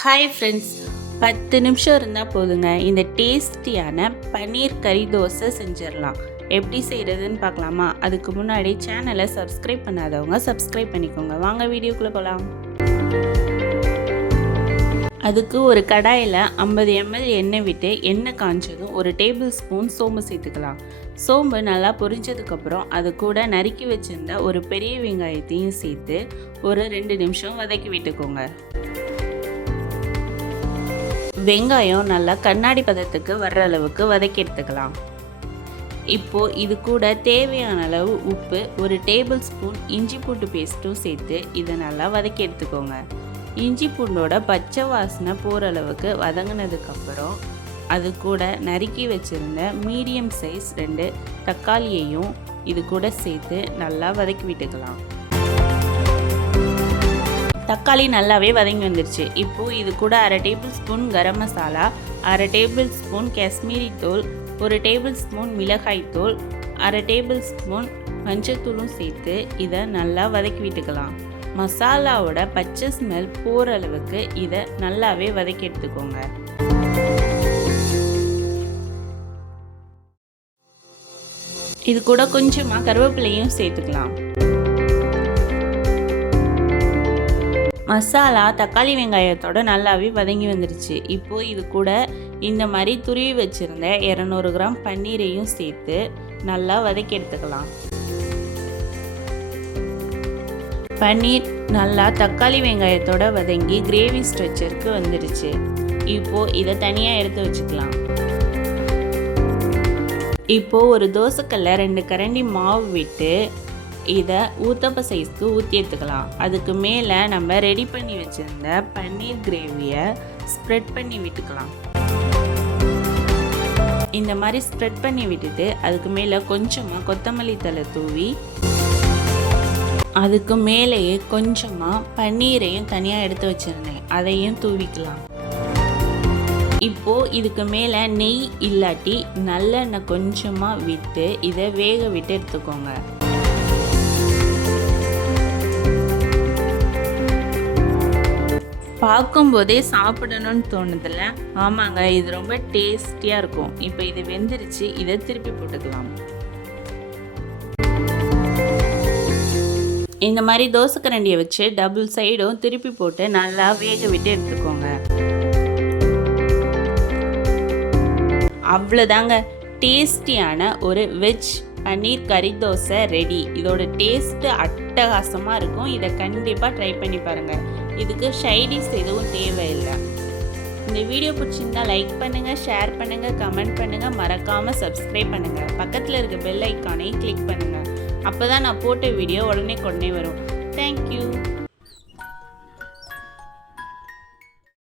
Hi friends பத்து நிமிஷம் இருந்தால் போதுங்க. இந்த டேஸ்டியான பன்னீர் கறி தோசை செஞ்சிடலாம். எப்படி செய்கிறதுன்னு பார்க்கலாமா? அதுக்கு முன்னாடி சேனலை சப்ஸ்கிரைப் பண்ணாதவங்க சப்ஸ்கிரைப் பண்ணிக்கோங்க. வாங்க வீடியோக்குள்ளே போகலாம் அதுக்கு ஒரு கடாயில் ஐம்பது எம்எல் எண்ணெய் விட்டு எண்ணெய் காஞ்சதும் ஒரு டேபிள் ஸ்பூன் சோம்பு சேர்த்துக்கலாம். சோம்பு நல்லா பொரிஞ்சதுக்கப்புறம் அது கூட நறுக்கி வச்சிருந்த ஒரு பெரிய வெங்காயத்தையும் சேர்த்து ஒரு ரெண்டு நிமிஷம் வதக்கி விட்டுக்கோங்க. வெங்காயம் நல்லா கண்ணாடி பதத்துக்கு வர்ற அளவுக்கு வதக்கி எடுத்துக்கலாம். இப்போது இது கூட தேவையான அளவு உப்பு ஒரு டேபிள் ஸ்பூன் இஞ்சி பூண்டு பேஸ்ட்டும் சேர்த்து இதை நல்லா வதக்கி எடுத்துக்கோங்க. இஞ்சி பூண்டோட பச்சை வாசனை போகிற அளவுக்கு வதங்கினதுக்கப்புறம் அது கூட நறுக்கி வச்சுருந்த மீடியம் சைஸ் ரெண்டு தக்காளியையும் இது கூட சேர்த்து நல்லா வதக்கி விட்டுக்கலாம். தக்காளி நல்லாவே வதங்கி வந்துருச்சு. இப்போது இது கூட அரை டேபிள் ஸ்பூன் கரம் மசாலா அரை டேபிள் ஸ்பூன் காஷ்மீரி தூள் ஒரு டேபிள் ஸ்பூன் மிளகாய் தூள் அரை டேபிள் ஸ்பூன் மஞ்சத்தூளும் சேர்த்து இதை நல்லா வதக்கி விட்டுக்கலாம். மசாலாவோட பச்சை ஸ்மெல் போகிற அளவுக்கு இதை நல்லாவே வதக்கி எடுத்துக்கோங்க. இது கூட கொஞ்சமாக கருவேப்பிலையும் சேர்த்துக்கலாம். மசாலா தக்காளி வெங்காயத்தோட நல்லாவே வதங்கி வந்துருச்சு. இப்போது இது கூட இந்த மாதிரி துருவி வச்சுருந்த இரநூறு கிராம் பன்னீரையும் சேர்த்து நல்லா வதக்கி எடுத்துக்கலாம். பன்னீர் நல்லா தக்காளி வெங்காயத்தோட வதங்கி கிரேவி ஸ்ட்ரெச்சருக்கு வந்துடுச்சு இப்போது இதை தனியாக எடுத்து வச்சுக்கலாம். இப்போது ஒரு தோசைக்கல்ல ரெண்டு கரண்டி மாவு விட்டு இதை ஊத்தப்ப சைஸ்க்கு ஊற்றி எடுத்துக்கலாம் அதுக்கு மேலே நம்ம ரெடி பண்ணி வச்சுருந்த பன்னீர் கிரேவியை ஸ்ப்ரெட் பண்ணி விட்டுக்கலாம். இந்த மாதிரி ஸ்ப்ரெட் பண்ணி விட்டுட்டு அதுக்கு மேலே கொஞ்சமாக கொத்தமல்லி தலை தூவி அதுக்கு மேலேயே கொஞ்சமாக பன்னீரையும் தனியாக எடுத்து வச்சுருந்தேன். அதையும் தூவிக்கலாம். இப்போது இதுக்கு மேலே நெய் இல்லாட்டி நல்லெண்ணெய் கொஞ்சமாக விட்டு இதை வேக விட்டு எடுத்துக்கோங்க. பார்க்கும்போதே சாப்பிடணும்னு தோணுதில்ல? ஆமாங்க இது ரொம்ப டேஸ்டியாக இருக்கும். இப்போ இது வெந்துருச்சு இதை திருப்பி போட்டுக்கலாம். இந்த மாதிரி தோசைக்கரண்டியை வச்சு டபுள் சைடும் திருப்பி போட்டு நல்லா வேக விட்டு எடுத்துக்கோங்க. அவ்வளோதாங்க டேஸ்டியான ஒரு வெஜ் பன்னீர் கறி தோசை ரெடி இதோட டேஸ்ட்டு அட்டகாசமாக இருக்கும். இதை கண்டிப்பாக ட்ரை பண்ணி பாருங்கள் இதுக்கு ஷைடிஸ் எதுவும் தேவையில்லை. இந்த வீடியோ பிடிச்சிருந்தா லைக் பண்ணுங்கள் ஷேர் பண்ணுங்கள் கமெண்ட் பண்ணுங்கள் மறக்காமல் சப்ஸ்கிரைப் பண்ணுங்கள் பக்கத்தில் இருக்க பெல் ஐக்கானை கிளிக் பண்ணுங்கள் அப்போ தான் நான் போட்ட வீடியோ உடனே கொண்டே வரும். தேங்க்யூ